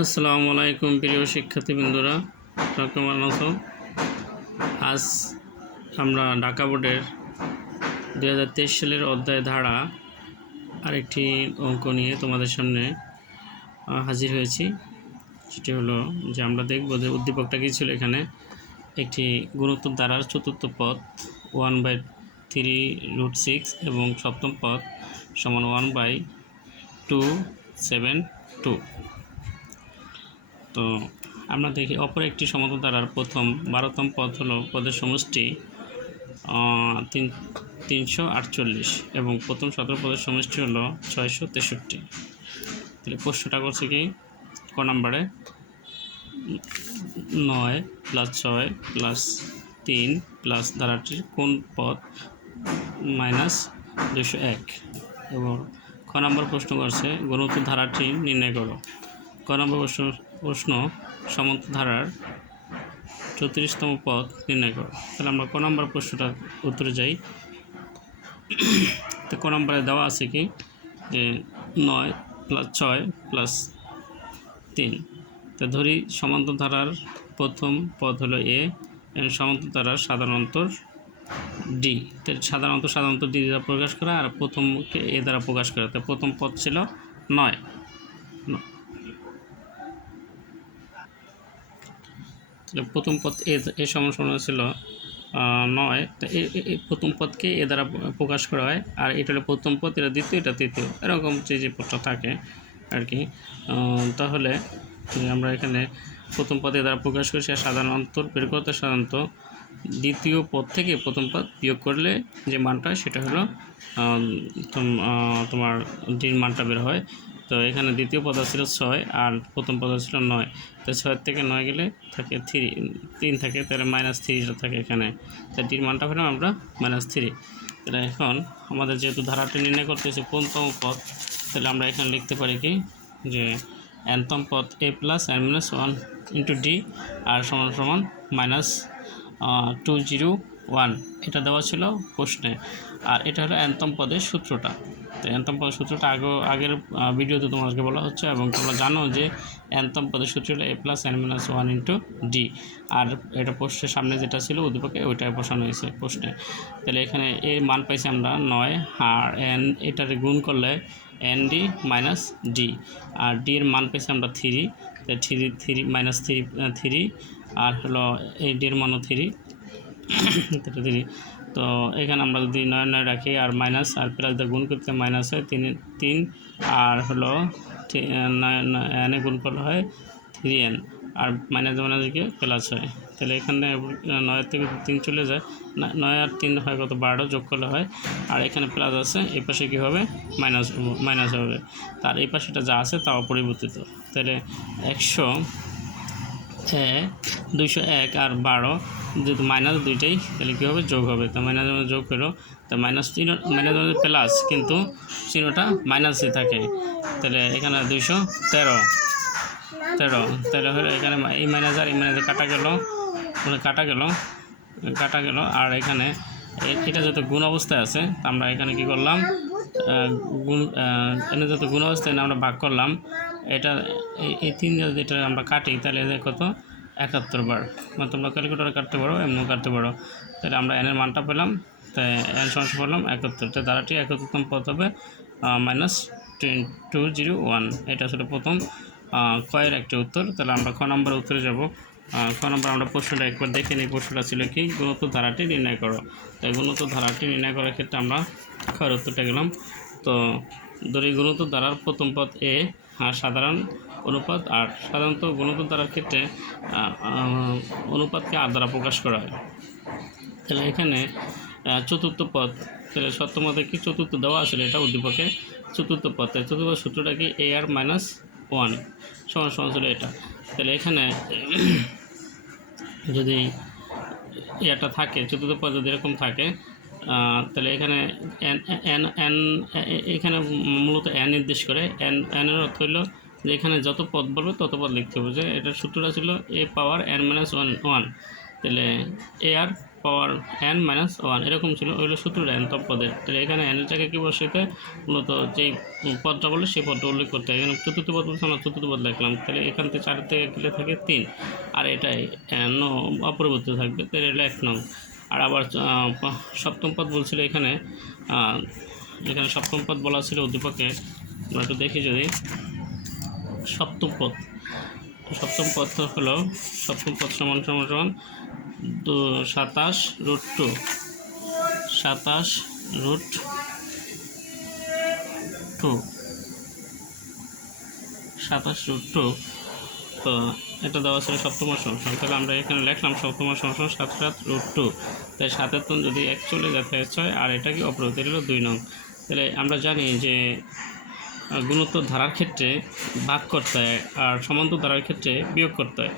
আসসালামু আলাইকুম প্রিয় শিক্ষার্থীবৃন্দরা কেমন আজ আমরা ঢাকা বোর্ডের দু হাজার তেইশ সালের অধ্যায় ধারা আরেকটি অঙ্ক নিয়ে তোমাদের সামনে হাজির হয়েছি। সেটি হলো যে আমরা দেখব যে উদ্দীপকটা কী ছিল এখানে। একটি গুণোত্তর ধারার চতুর্থ পদ one by three root six এবং সপ্তম পদ সমান one by two seven two. তো আমরা দেখি অপর একটি সমতল ধারার প্রথম বারোতম পদ হলো পদের সমষ্টি তিন তিনশো আটচল্লিশ এবং প্রথম সতেরো পদের সমষ্টি হলো ছয়শো তেষট্টি। তাহলে প্রশ্নটা করছে কি? ক নম্বরে? নয় প্লাস ছয় প্লাস তিন প্লাস ধারাটির কোন পদ মাইনাস দুশো এক। এবং খ নম্বর প্রশ্ন করছে গণিত ধারাটি নির্ণয় করো। ক নম্বর প্রশ্ন প্রশ্ন সমন্ত ধারার চৌত্রিশতম পদ নির্ণয় করো। তাহলে আমরা ক নম্বর প্রশ্নটা উত্তরে যাই। তো ক নম্বরে দেওয়া আছে কি? যে নয় প্লাস ছয় প্লাস তিন। তো ধরি সমান্ত ধারার প্রথম পদ হলো এ, এবং সমান্ত ধারার সাধারণত ডি। সাধারণত সাধারণত ডি দ্বারা প্রকাশ করা, আর প্রথমকে এ দ্বারা প্রকাশ করা। তো প্রথম পদ ছিল নয় ন- তাহলে প্রথম পদ এ সমান ছিল নয়। তো এই প্রথম পদকে এ দ্বারা প্রকাশ করা হয়। আর এটা হলো প্রথম পদ, এটা দ্বিতীয়, এটা তৃতীয়। এরকম যে যে পদটা থাকে আর কি। তাহলে আমরা এখানে প্রথম পদে দ্বারা প্রকাশ করি সে সাধারণ অন্তর বের করতে সাধারণত দ্বিতীয় পদ থেকে প্রথম পদ বিয়োগ করলে যে মানটা সেটা হলো তোমার ডির মানটা বের হয় তো এখানে দ্বিতীয় পদ ছিল ছয় আর প্রথম পদ ছিল নয়। তো ছয়ের থেকে নয় গেলে থাকে থ্রি, তিন থাকে, তাহলে মাইনাস থ্রিটা থাকে এখানে। তো ডির মানটা পেলাম আমরা মাইনাস থ্রি তাহলে এখন আমাদের যেহেতু ধারাটি নির্ণয় করতেছে কোনতম পদ, তাহলে আমরা এখানে লিখতে পারি কি? যে এনতম পদ a plus n minus one into d r সমান সমান মাইনাস টু জিরো ওয়ান এটা দেওয়া ছিল প্রশ্নে। আর এটা হলো অ্যান্তম পদের সূত্রটা। তো অ্যান্তম পদের সূত্রটা আগে আগের ভিডিওতে তোমাদেরকে বলা হচ্ছে এবং তোমরা জানো যে অ্যান্তম পদের সূত্র হলো a plus n minus one into d r এটা প্রশ্নের সামনে যেটা ছিল উদ্দীপকে ওইটাই বসানো হয়েছে প্রশ্নে। তাহলে এখানে এর মান পাইছি আমরা নয়। আর এন এটারে গুণ করলে n d minus d r d এর মান পেয়েছি আমরা three three three minus three three আর হলো এই ডি এর মানও থ্রি থ্রি তো এখানে আমরা যদি নয় নয় রাখি, আর মাইনাস আর প্লাস দিয়ে গুণ করতে মাইনাস হয়, তিন তিন। আর হলো এনে গুণ করলে হয় থ্রি এন আর মাইনাস মাইনাস দিকে প্লাস হয়। তাহলে এখানে নয়ের থেকে তিন চলে যায় নয় আর তিন হয় কত বারোটা যোগ করলে হয়। আর এখানে প্লাস আছে এই পাশে কী হবে? মাইনাস মাইনাস হবে। তার এই পাশেটা যা আছে তা অপরিবর্তিত। তাহলে একশো এক দুইশো এক আর বারো, যেহেতু মাইনাস দুইটাই, তাহলে কী হবে? যোগ হবে। তো মাইনাস যোগ করো, তো মাইনাস তিন মাইনাস প্লাস কিন্তু চিহ্নটা মাইনাসে থাকে। তাহলে এখানে দুইশো তেরো তেরো, তাহলে হলো এখানে এই মাইনাস আর এই মাইনাস কাটা গেল মানে কাটা গেল কাটা গেল। আর এখানে এটা যত গুণ অবস্থায় আছে আমরা এখানে কি করলাম? গুণ এখানে যত গুণ অবস্থায় আমরা ভাগ করলাম। এটা এই- তিন যদি এটা আমরা কাটি, তাহলে এদের কত? একাত্তর বার। মানে তোমরা ক্যালকুলেটারে কাটতে পারো, এমনিও কাটতে পারো। তাহলে আমরা এনের মানটা পেলাম, তাই এন সমস্যা পেলাম একাত্তর। তো দ্বারাটি একাত্তরতম পথ হবে মাইনাস টু জিরো ওয়ান এটা আসলে প্রথম কয়ের একটি উত্তর। তাহলে আমরা খ নম্বর উত্তরে যাব। খ নম্বর আমরা প্রশ্নটা একবার দেখে নিই, প্রশ্নটা ছিল কি? গুণত ধারাটি নির্ণয় করো। তাই গুণত ধারাটি নির্ণয় করার ক্ষেত্রে আমরা খয়ের উত্তরটা গেলাম। তো ধরি গুণত ধারার প্রথম পথ এ সাধারণ অনুপাত আর সাধারণত গুণত দ্বারার ক্ষেত্রে অনুপাতকে আর দ্বারা প্রকাশ করা হয়। তাহলে এখানে চতুর্থ পদ, তাহলে সপ্তমতে কি চতুর্থ দেওয়া আসলে এটা উদ্দীপকে? চতুর্থ পদ তাই চতুর্থ সূত্রটা কি? এ আর মাইনাস ওয়ান সমান সমান ছিল এটা। তাহলে এখানে যদি এটা থাকে, চতুর্থ পদ যদি এরকম থাকে তাহলে এখানে এন এন এন, এখানে মূলত এন নির্দেশ করে। এন এনের অর্থ হলো যে এখানে যত পদ বলবে তত পদ লিখতে হবে। যে এটার সূত্রটা ছিল a power n minus one one তাহলে a r power n minus one এরকম ছিল। ওইগুলো সূত্রটা এন তপ পদের। তাহলে এখানে এনটাকে কী বসাইতে মূলত যেই পদটা বলে সেই পদটা উল্লেখ করতে হয়। এখানে চতুর্থ পদ বলছে, আমরা চতুর্থ পদ লিখলাম। তাহলে এখান থেকে চার থেকে গেলে থাকে তিন। আর এটাই ন অপরিবর্তিত থাকবে। তাহলে এটা এক নং। আর আবার সপ্তম পদ বলছিল এখানে এখানে সপ্তম পদ বলা ছিল উদ্দীপকে। আমরা একটু দেখি যদি। সপ্তম পদ। সপ্তম পদ হলো, সপ্তম পদ সমান সমান সমান দু, সাতাশ রুট টু। সাতাশ রুট টু। সাতাশ রুট টু। তো এটা দেওয়া ছিল সপ্তম সংখ্যা তাহলে আমরা এখানে লিখলাম সপ্তম সংখ্যা সাত সাত রুট টু তাই সাতের তন যদি এক চলে যাতে ছয়, আর এটা কি অপরতি হলো দুই নং। তাহলে আমরা জানি যে গুণোত্তর ধারার ক্ষেত্রে ভাগ করতে হয় আর সমান্তর ধারার ক্ষেত্রে বিয়োগ করতে হয়।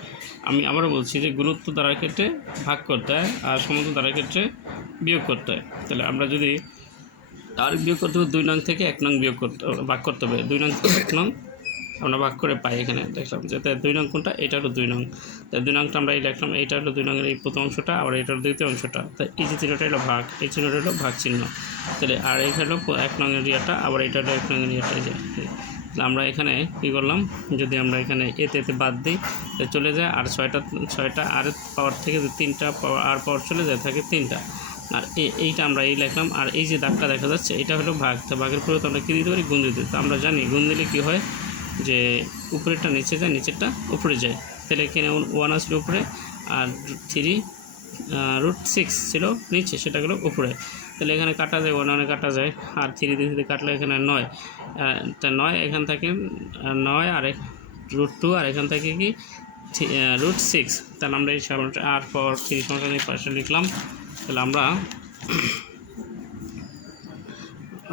আমি আবারও বলছি যে গুণোত্তর ধারার ক্ষেত্রে ভাগ করতে হয় আর সমান্তর ধারার ক্ষেত্রে বিয়োগ করতে হয়। তাহলে আমরা যদি আর বিয়োগ করতে হবে দুই নং থেকে এক নং বিয়োগ করতে ভাগ করতে হবে। দুই নং থেকে এক নং আমরা ভাগ করে পাই এখানে, দেখলাম যে দুই নং কোনটা? এটা হলো দুই নং। তাই দুই নংটা আমরা এই লিখলাম, এইটা হলো দুই নংয়ের এই প্রথম অংশটা আর এটা হলো দ্বিতীয় অংশটা। তাই এই যে চিহ্নটা হলো ভাগ, এই চিহ্নটা হলো ভাগ চিহ্ন। তাহলে আর এখানে হলো এক নংয়ের রিয়াটা আবার এটা হলো এক নংয়ের রিয়াটা এই যে। আমরা এখানে কী করলাম? যদি আমরা এখানে এতে এতে বাদ দিই, তাহলে চলে যায় আর ছয়টা ছয়টা আর পাওয়ার থেকে যদি তিনটা পাওয়ার আর পাওয়ার চলে যায়, থাকে তিনটা। আর এইটা আমরা এই লিখলাম, আর এই যে দাগটা দেখা যাচ্ছে, এটা হলো ভাগ। তো ভাগের পরে তো আমরা কী দিতে পারি? গুণ দিতে তো আমরা জানি, গুণ দিলে কী হয়? যে উপরেরটা নিচে যায়, নিচেরটা উপরে যায়। তাহলে এখানে ওয়ান আসলে উপরে আর থ্রি রুট সিক্স ছিল নিচে, সেটা গেলো উপরে। তাহলে এখানে কাটা যায় ওয়ান ওয়ানে কাটা যায়। আর থ্রি দিয়ে কাটলে এখানে নয়। তা নয়, এখান থেকে নয় আর রুট টু আর এখান থেকে কি? রুট সিক্স তাহলে আমরা এই সামনে আর পর থ্রি সমস্যা নিয়ে পাশে লিখলাম। তাহলে আমরা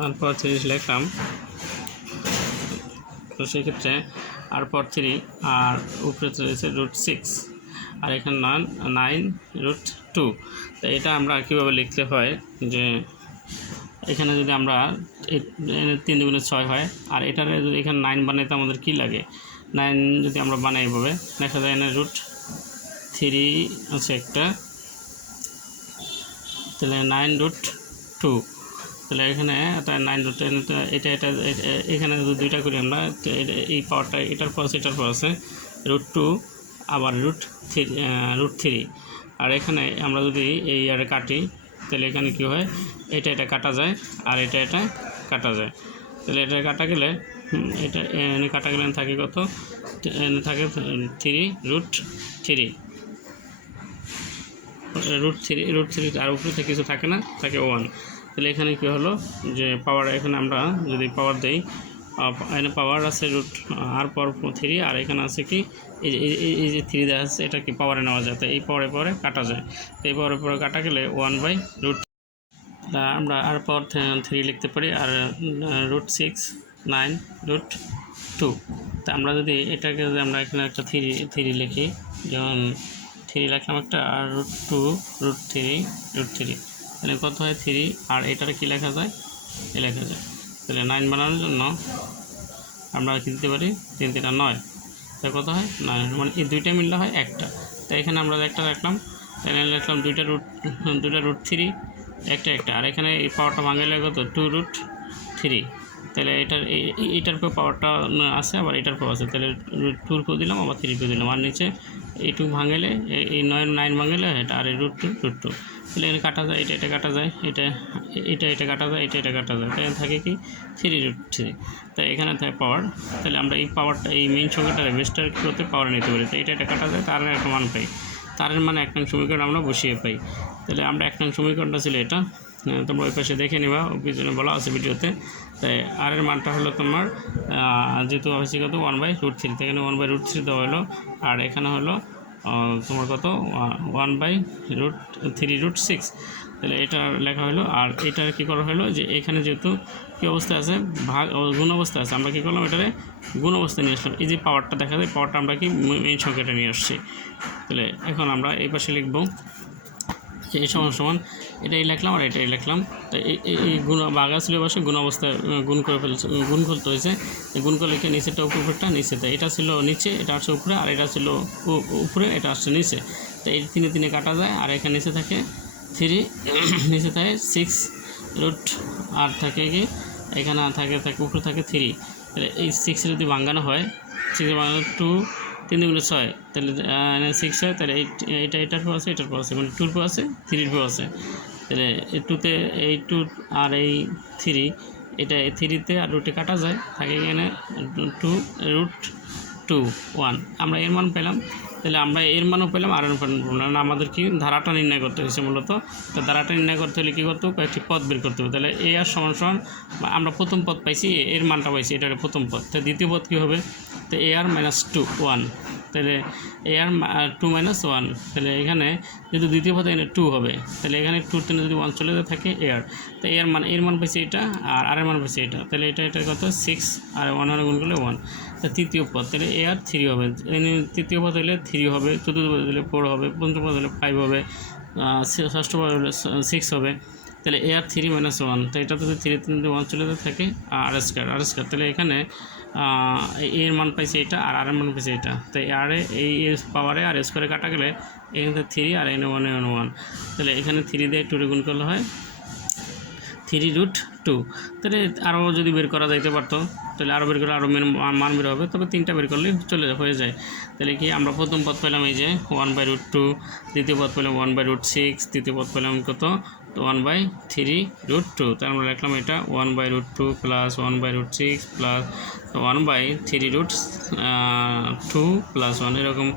আর পর থ্রি লিখলাম। তো সেক্ষেত্রে আর পর থ্রি আর উপরে রয়েছে রুট সিক্স আর এখানে নান নাইন রুট টু তো এটা আমরা কীভাবে লিখতে হয় যে এখানে যদি আমরা তিন দুগুণে ছয় হয়, আর এটারে যদি এখানে নাইন বানাইতে আমাদের কী লাগে? নাইন যদি আমরা বানাই এভাবে, দেখা যায় এখানে রুট থ্রি আছে একটা, তাহলে নাইন রুট টু তাহলে এখানে নাইন রুট এটা এটা এটা এখানে দুইটা করি আমরা এই পাওয়ারটা এটার পর এটার পর আছে রুট টু আবার রুট থ্রি রুট থ্রি আর এখানে আমরা যদি এই ইয়ারে কাটি, তাহলে এখানে কী হয়? এটা এটা কাটা যায়, আর এটা এটা কাটা যায়। তাহলে এটা কাটা গেলে এটা, এনে কাটা গেলে থাকে কত? এনে থাকে three root three root three root three আর উপরে কিছু থাকে না, থাকে ওয়ান তাহলে এখানে কী হলো? যে পাওয়ার এখানে আমরা যদি পাওয়ার দেই এখানে পাওয়ার আছে রুট আর পর থ্রি আর এখানে আছে কি, এই যে থ্রি দেওয়া আছে, এটা কি পাওয়ারে নেওয়া যায়? তো এই পাওয়ারে পরে কাটা যায়। তো এই পাওয়ারে পরে কাটা গেলে ওয়ান বাই রুট আমরা আর পাওয়ার থ্রি লিখতে পারি, আর root six nine root two তা আমরা যদি এটাকে যদি আমরা এখানে একটা থ্রি থ্রি লিখি, যেমন থ্রি লিখলাম একটা, আর root two root three root three তাহলে কত হয়? থ্রি আর এটার কি লেখা যায়? এ লেখা যায়। তাহলে নাইন বানানোর জন্য আমরা কি দিতে পারি? তিন, তিনটা নয়। তাহলে কত হয়? নয় মানে এই দুইটা মিললে হয় একটা। তাই এখানে আমরা একটা রাখলাম এখানে লিখলাম দুইটা রুট দুইটা রুট থ্রি একটা একটা। আর এখানে এই পাওয়ারটা ভাঙলে কত? টু রুট থ্রি তাহলে এটার এইটার পর পাওয়ারটা আছে, আবার এটার পর আছে। তাহলে টুর পর দিলাম, আবার থ্রি পর দিলাম। আর নিচে এইটু ভাঙলে এই- এই নয় নাইন ভাঙলে এটা আর এই রুট টু রুট টু তাহলে এখানে কাটা যায়, এটা এটা কাটা যায়, এটা এটা এটা কাটা যায়, এটা এটা কাটা যায়। তাই থাকে কি? থ্রি রুট থ্রি তাই এখানে থাকে পাওয়ার তাহলে আমরা এই পাওয়ারটা এই মেইন সংখ্যাটা রেজিস্টার করতে পাওয়ার নিতে পারি। তো এটা এটা কাটা যায়, তার একটা মান পাই। তারের মানে এক নং সমীকরণ আমরা বসিয়ে পাই। তাহলে আমরা এক নং সমীকরণটা ছিল এটা। তোমরা ওই পাশে দেখে নিবা পিছনে বলা আছে ভিডিওতে। তাই আর এর মানটা হলো তোমার যেহেতু হয়েছে কত ওয়ান বাই রুট থ্রি এখানে ওয়ান বাই রুট থ্রি দেওয়া হলো। আর এখানে হলো তোমার কত? One by root three root six তাহলে এটা লেখা হলো, আর এটা কী করা হলো যে এখানে যেহেতু কী অবস্থা আছে? ভাগ গুণ অবস্থা আছে। আমরা কী করলাম এটারে গুণ অবস্থা নিয়ে আসলাম। এই যে পাওয়ারটা দেখা যায় পাওয়ারটা আমরা কি মেন সংখ্যাটা নিয়ে আসছি। তাহলে এখন আমরা এই পাশে লিখব যে এই সমান সমান, এটাই লিখলাম আর এটাই লিখলাম। তো এই গুণ, বাঘা ছিল বসে গুণ অবস্থা গুণ করে ফেলছে গুণ করতে হয়েছে। গুণ করে লিখে নিচেটা উপরটা নিচেতে এটা ছিল নিচে, এটা আসছে উপরে, আর এটা ছিল উপরে, এটা আসছে নিচে। তো এই তিনে তিনে কাটা যায়, আর এখানে নিচে থাকে থ্রি, নিচে থাকে সিক্স রুট আর থাকে কি? এখানে থাকে থাকে, উপরে থাকে থ্রি। তাহলে এই সিক্স যদি ভাঙানো হয়, সিক্স ভাঙানো টু তিন দুগুলো ছয়, তাহলে সিক্স হয়, তাহলে এইট এইটা এটার পর আছে এটার পর আছে মানে টুর পর আছে থ্রির পর আছে। তাহলে এই টুতে এই টু আর এই থ্রি এটা এই থ্রিতে আর রুটে কাটা যায়, থাকে এখানে টু রুট টু ওয়ান আমরা এর মান পেলাম তাহলে আমরা এর মানও পেলাম, আর এর মানে আমাদের কি ধারাটা নির্ণয় করতে হয়েছে মূলত। তো ধারাটা নির্ণয় করতে হলে কী করতে হবে? কয়েকটি পদ বের করতে হবে। তাহলে এ আর সমান সমান আমরা প্রথম পদ পাইছি এর মানটা পাইছি, এটা প্রথম পদ। তো দ্বিতীয় পদ কী হবে? তো a r minus two one তাহলে a r two minus one তাহলে এখানে যেহেতু দ্বিতীয় পদে এখানে টু হবে, তাহলে এখানে টু টেনে যদি ওয়ান চলে থাকে এ আর তো এর মান এর মান পাইছে এটা আর আর এর মান পাইছে এটা, তাহলে এটা এটা কত? সিক্স আর ওয়ান ওয়ান গুণ করলে ওয়ান তা তৃতীয় পদ তাহলে এ আর থ্রি হবে তৃতীয় পদ হলে থ্রি হবে, চতুর্থ পদ হলে ফোর হবে, পঞ্চম পদ হলে ফাইভ হবে ষষ্ঠ পদ হলে সিক্স হবে, তাহলে a r three minus one তো এটা তো থ্রি তিন ওয়ান চলে থাকে, আর স্কোয়ার আর স্কোয়ার তাহলে এখানে এর মান পাইছে এটা আর আর এর মান পাইছে এটা। তো আর এই এস পাওয়ারে আর এস করে কাটা গেলে এখানে three r n one n one তাহলে এখানে থ্রি দিয়ে টু গুণ করলে হয় থ্রি রুট টু তাহলে আরও যদি বের করা যাইতে পারতো, তাহলে আরও বের করে আরও মান বের হবে। তবে তিনটা বের করলেই চলে হয়ে যায়। তাহলে কি আমরা প্রথম পদ পেলাম এই যে ওয়ান বাই রুট টু দ্বিতীয় পদ পেলাম ওয়ান বাই রুট সিক্স তৃতীয় পদ পেলাম কত? One by three root two তাই আমরা লিখলাম এটা one by root two plus one by root six plus one by three root two plus one এরকম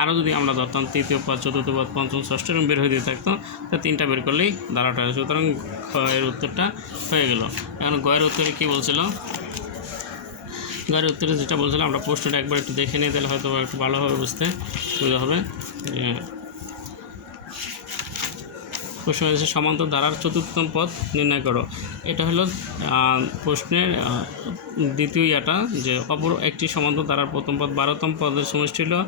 আরও যদি আমরা ধরতাম, তৃতীয় পদ চতুর্থ পদ পঞ্চম, ষষ্ঠ এরকম বের হয়ে দিয়ে থাকতো, তা তিনটা বের করলেই দাঁড়াটা। সুতরাং এর উত্তরটা হয়ে গেল। এখন গয়ের উত্তরে কী বলছিল গয়ের উত্তরে যেটা বলছিল আমরা প্রশ্নটা একবার একটু দেখে নিই, তাহলে হয়তো একটু ভালোভাবে বুঝতে সুবিধা হবে। প্রশ্ন হয়েছে, সমান্তর ধারার চতুর্থতম পদ নির্ণয় করো। এটা হলো প্রশ্নের দ্বিতীয় ইয়াটা, যে অপর একটি সমান্তর ধারার প্রথম পদ বারোতম পদের সমষ্টি হলো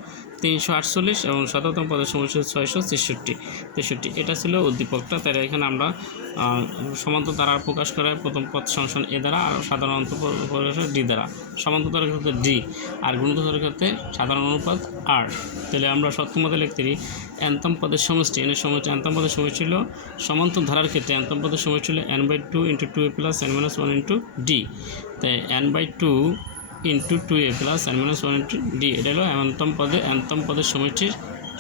তিনশো আটচল্লিশ এবং শততম পদের সমষ্টি ছয়শো তেষট্টি তেষট্টি। এটা ছিল উদ্দীপকটা তাই এখানে আমরা সমান্তর ধারার প্রকাশ করে প্রথম পদ সংশোধন এ দ্বারা আর সাধারণত প্রকাশ হয় ডি দ্বারা। সমান্তর ধারার ক্ষেত্রে ডি আর গুণিতধারার ক্ষেত্রে সাধারণ অনুপাত আর। তাহলে আমরা সপ্তম পদে লিখতে পারি অ্যান্তম পদের সমষ্টি, এনের সমষ্টি অ্যান্তম পদের সমষ্টি ছিল সমান্তর ধারার ক্ষেত্রে অ্যান্তম পদের সমষ্টি ছিল n by two into two a plus n minus one into d তাই n by two into two a plus n minus one into d এটা হলো অ্যান্তম পদে অ্যান্তম পদের সমষ্টির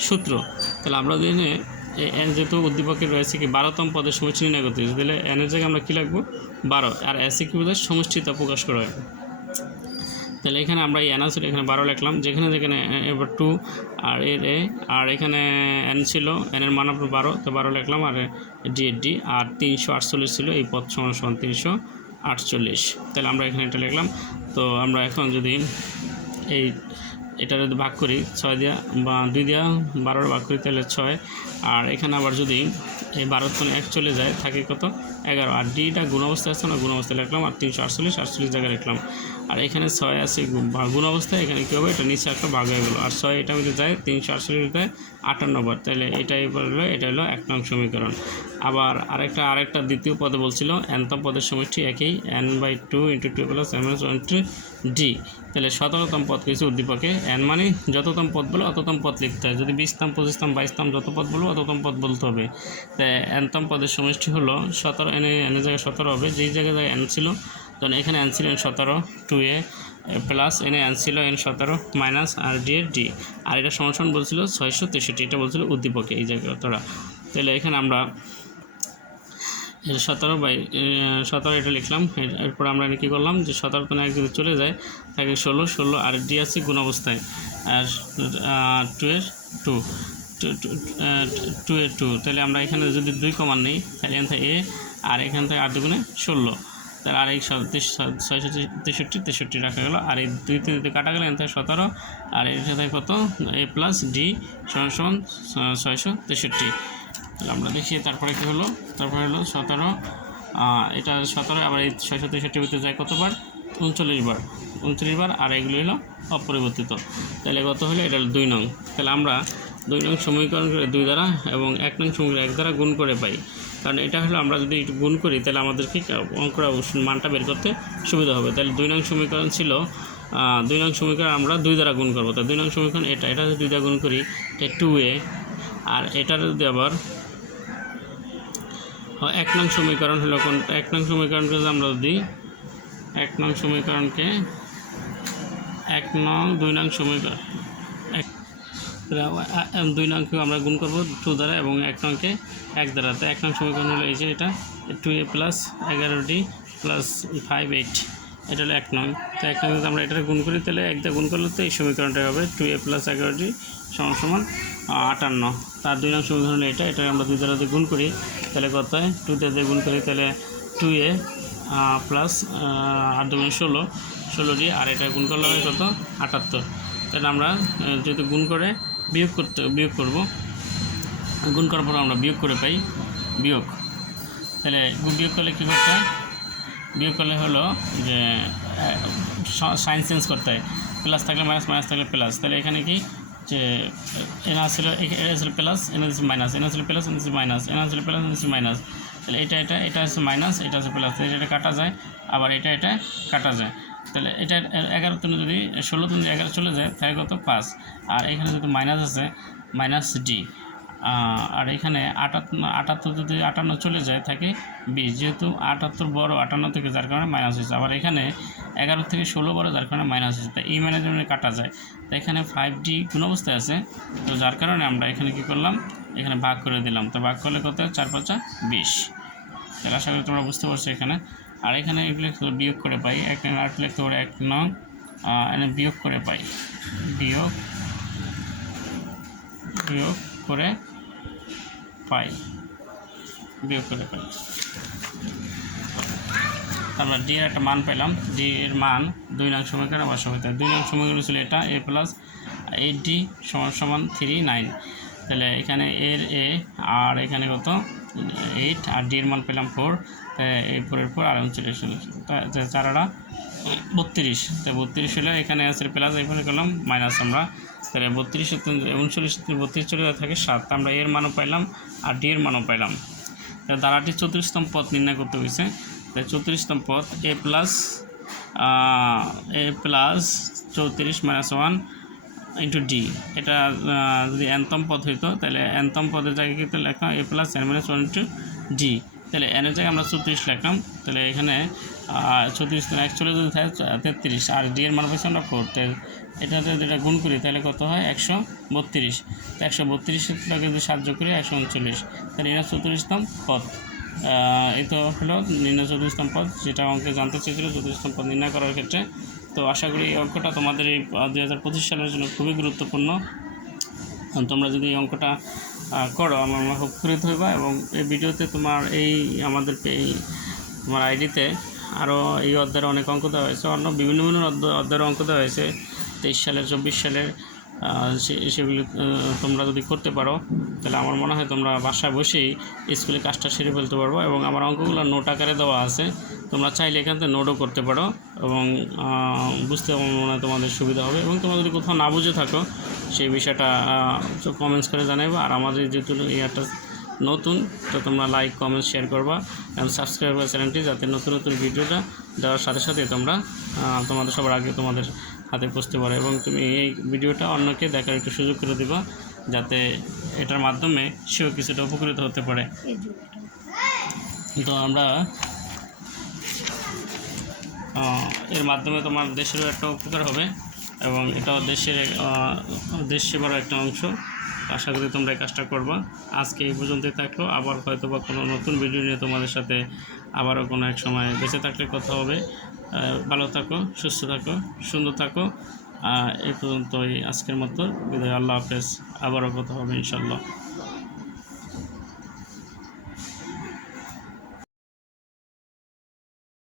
সূত্র। তাহলে আমরা দিনে এন যেহেতু উদ্দীপকে রয়েছে কি বারোতম পদের সমষ্টি নির্ণয় করতে তাহলে এনের জায়গায় আমরা কী লিখব বারো। আর এসে কী বোঝায় সমষ্টিতা প্রকাশ করা? হয় তাহলে এখানে আমরা এই অ্যানাউন্সের এখানে বারো লিখলাম, যেখানে যেখানে এবার টু আর এর এ, আর এখানে এন ছিল এনের মান আপনার বারো, তো বারো লিখলাম, আর ডি এর ডি, আর তিনশো আটচল্লিশ ছিল, এই পদ সমান সমান তিনশো আটচল্লিশ। তাহলে আমরা এখানে এটা লিখলাম, তো আমরা এখন যদি এই এটা যদি ভাগ করি, ছয় দিয়া, বা দুই দিয়া বারোর ভাগ করি, তাহলে ছয়। আর এখানে আবার যদি এই বারোর কোণে এক চলে যায়, থাকে কত? এগারো। আর ডিটা গুণ অবস্থায় আছে না? গুণ অবস্থায় লিখলাম আর তিনশো আটচল্লিশ আটচল্লিশ জায়গায় লিখলাম। আর এখানে ছয় আছে, গুণ অবস্থায়, এখানে কী হবে? এটা নিচে একটা ভাগ হয়ে গেলো। আর ছয় এটা মধ্যে যায়, তিনশো আটচল্লিশ যায় আটান্ন বার। তাহলে এটাই হলো, এটা হলো এক নং সমীকরণ। আবার আরেকটা আরেকটা দ্বিতীয় পদে বলছিল এনতম পদের সমষ্টি একই n by two into two plus n one two d তাহলে সতেরোতম পদ কিছু উদ্দীপকে। এন মানে যততম পদ বলে অততম পদ লিখতে হয়। যদি বিশতম পঁচিশতম বাইশতম যত পদ বলব অততম পদ বলতে হবে। তাই এনতম পদের সমষ্টি হলো সতেরো, এনে এনের জায়গায় সতেরো হবে। যেই জায়গায় এন ছিল তখন এখানে এন ছিল এন সতেরো টু এ প্লাস এনে এন ছিল এন সতেরো মাইনাস আর ডি এর ডি আর এটা সমান বলছিল ছয়শো তেষট্টি, এটা বলছিল উদ্দীপকে এই জায়গায় অতটা তাহলে এখানে আমরা সতেরো বাই সতেরো এটা লিখলাম। এরপর আমরা কী করলাম যে সতেরো তো এক যদি চলে যায়, তাকে ষোলো ষোলো আর ডি আছে গুণ অবস্থায় আর টু এর টু টু এর টু তাহলে আমরা এখানে যদি দুই কমান নেই, তাহলে এখান থেকে এ আর এখান থেকে আট দুগুণে ষোলো। তাহলে আর এই ছয়শো তেষট্টি তেষট্টি রাখা গেলো। আর এই দুই তিন দুই কাটা গেলে, এখান থেকে সতেরো। আর এর সাথে কত? এ প্লাস ডি সমান সমান ছয়শো তেষট্টি। আমরা দেখি, তারপরে কী হলো? তারপরে হলো সতেরো এটা সতেরো, আবার এই ছয়শো তেষট্টির ভিতরে যায় কতবার? উনচল্লিশ বার। উনচল্লিশ বার, আর এগুলো হলো অপরিবর্তিত। তাহলে কত হলো? এটা হলো দুই নং। তাহলে আমরা দুই নং সমীকরণ করে দুই দ্বারা এবং এক নং সমীকরণ এক দ্বারা গুণ করে পাই। কারণ এটা হলো আমরা যদি একটু গুণ করি, তাহলে আমাদেরকে অঙ্কটা মানটা বের করতে সুবিধা হবে। তাহলে দুই নং সমীকরণ ছিল দুই নং সমীকরণ আমরা দুই দ্বারা গুণ করব। তাই দুই নং সমীকরণ এটা এটা যদি দুই দ্বারা গুণ করি, এটা টু এ আর এটার যদি আবার এক নং সমীকরণ হলো কোন এক নং সমীকরণকে যদি আমরা দিই, এক নং সমীকরণকে এক নং দুই নং সমীকরণ, এক দুই নংকে আমরা গুণ করব টু দ্বারা এবং এক নংকে এক দ্বারা। তো এক নং সমীকরণ হলো এই যে এটা টু এ প্লাস এগারো ডি প্লাস ফাইভ এইট এটা হলো এক নং। তো এক নং যদি আমরা এটা গুণ করি, তাহলে এক দিয়ে গুণ করলে তো এই সমীকরণটা হবে টু এ প্লাস এগারো ডি সমান সমান আটান্ন। তার দুই নং সমীকরণ এটা এটা আমরা দুই দ্বারা গুণ করি। তাহলে কত হয়? টু দিয়ে যদি গুণ করি, তাহলে টু এ প্লাস আট দুগুণ ষোলো। ষোলো ডি আর এটা গুণ করলে হয় কত? আটাত্তর। তাহলে আমরা যেহেতু গুণ করে বিয়োগ করতে, বিয়োগ করব, গুণ করার পর আমরা বিয়োগ করে পাই, বিয়োগ। তাহলে বিয়োগ করলে কী করতে হয়? বিয়োগ করলে হলো যে সাইন চেঞ্জ করতে হয়। প্লাস থাকলে মাইনাস মাইনাস থাকলে প্লাস তাহলে এখানে কি? যে এন আসলে এটা ছিল প্লাস এন ছিল মাইনাস এন আসলে প্লাস এন ছিল মাইনাস এন আসলে প্লাস এন ছিল মাইনাস তাহলে এটা এটা এটা হচ্ছে মাইনাস এটা হচ্ছে প্লাস এটা এটা কাটা যায়, আবার এটা এটা কাটা যায়। তাহলে এটা এগারো তুমি যদি ষোলো তুমি এগারো চলে যায়, তাহলে কত? পাঁচ। আর এখানে যদি মাইনাস আছে মাইনাস ডি আর এখানে আটাত্তর আটাত্তর যদি আটান্ন চলে যায়, থাকে বিশ। যেহেতু আটাত্তর বড়, আটান্ন থেকে যার কারণে মাইনাস হয়েছে। আবার এখানে এগারো থেকে ষোলো বড়, যার কারণে মাইনাস হয়েছে। তাই এই ম্যানেজমেন্টে কাটা যায়। তো এখানে ফাইভ ডি কোন অবস্থায় আছে? তো যার কারণে আমরা এখানে কি করলাম? এখানে ভাগ করে দিলাম। তো ভাগ করলে কত? চার পাঁচা বিশ। তাহলে আশা করি তোমরা বুঝতে পারছ এখানে। আর এখানে এগুলো বিয়োগ করে পাই। এক, আট লিখতে পারে এক নং। বিয়োগ করে পাই। বিয়োগ বিয়োগ করে পাই, বিয়োগ করে পাই। তারপর ডি এর একটা মান পেলাম। ডি এর মান দুই নং সময়কার আবার সময় দুই নং সমীকরণ ছিল এটা এ প্লাস এইট ডি সমান সমান থ্রি নাইন তাহলে এখানে এর এ আর এখানে কত? এইট আর ডি এর মান পেলাম ফোর এই ফোরের পর আর উনচল্লিশ চারাটা বত্রিশ। তো বত্রিশ হলে এখানে আছে প্লাস এখানে করলাম মাইনাস আমরা। তাহলে বত্রিশ উনচল্লিশ বত্রিশ চলে থাকে সাত। আমরা এর মানও পাইলাম আর ডি এর মানও পাইলাম। তাহলে দ্বারাটি চতুর্থতম পথ নির্ণয় করতে হয়েছে তাই চৌত্রিশতম পথ এ প্লাস এ প্লাস চৌত্রিশ মাইনাস ওয়ান ইন্টু ডি এটা যদি এনতম পদ হইতো তাহলে এনতম পদের জায়গায় কিন্তু লেখা a plus n minus one into d তাহলে এনের জায়গায় আমরা চৌত্রিশ লিখলাম। তাহলে এখানে চৌত্রিশ এক চলে যদি থাকে তেত্রিশ। আর ডি এর মান পাইছি আমরা ফোর এটাতে যেটা গুণ করি, তাহলে কত হয়? একশো বত্রিশ। তো একশো বত্রিশটাকে যদি সাহায্য করি, একশো উনচল্লিশ। তাহলে এরা চৌত্রিশতম পদ। এই তো হলো নির্ণয় চতুর্থম পদ, যেটা অঙ্কে জানতে চেয়েছিল চতুর্থম পদ নির্ণয় করার ক্ষেত্রে। তো আশা করি এই অঙ্কটা তোমাদের এই দুই হাজার পঁচিশ সালের জন্য খুবই গুরুত্বপূর্ণ। তোমরা যদি এই অঙ্কটা করো, আমার মনে উপকৃত হইবা এবং এই ভিডিওতে তোমার এই, আমাদের এই তোমার আইডিতে আরও এই অধ্যায়ের অনেক অঙ্ক দেওয়া হয়েছে। অন্য বিভিন্ন বিভিন্ন অধ্যায়, অধ্যায়ের অঙ্ক দেওয়া হয়েছে। তেইশ সালের, চব্বিশ সালের সেগুলি তোমরা যদি করতে পারো, তাহলে আমার মনে হয় তোমরা বাসায় বসেই স্কুলে কাজটা সেরে ফেলতে পারব এবং আমার অঙ্কগুলো নোট আকারে দেওয়া আছে। তোমরা চাইলে এখান থেকে নোটও করতে পারো এবং বুঝতে আমার মনে হয় তোমাদের সুবিধা হবে এবং তোমরা যদি কোথাও না বুঝে থাকো, সেই বিষয়টা কমেন্টস করে জানাইবা। আর আমাদের যেহেতু ইয়ারটা নতুন, তো তোমরা লাইক কমেন্ট শেয়ার করবা এবং সাবস্ক্রাইব করবা চ্যানেলটি যাতে নতুন নতুন ভিডিওটা দেওয়ার সাথে সাথে তোমরা তোমাদের সবার আগে তোমাদের হাতে পৌঁছতে পারো এবং তুমি এই ভিডিওটা অন্যকে দেখার একটু সুযোগ করে দিবা যাতে এটার মাধ্যমে সেও কিছুটা উপকৃত হতে পারে। তো আমরা এর মাধ্যমে তোমার দেশেরও একটা উপকার হবে এবং এটাও দেশের দেশ সেবার একটা অংশ। আশা করি তোমরা এই কাজটা করবা। আজকে এই পর্যন্তই থাকল। আবার হয়তো বা কোনো নতুন ভিডিও নিয়ে তোমাদের সাথে আবারও কোনো এক সময় বেঁচে থাকলে কথা হবে। ভালো থাকো, সুস্থ থাকো, সুন্দর থাকো। এ পর্যন্তই আজকের মতো। বিদায়, আল্লাহ হাফেজ। আবারও কথা হবে ইনশাল্লাহ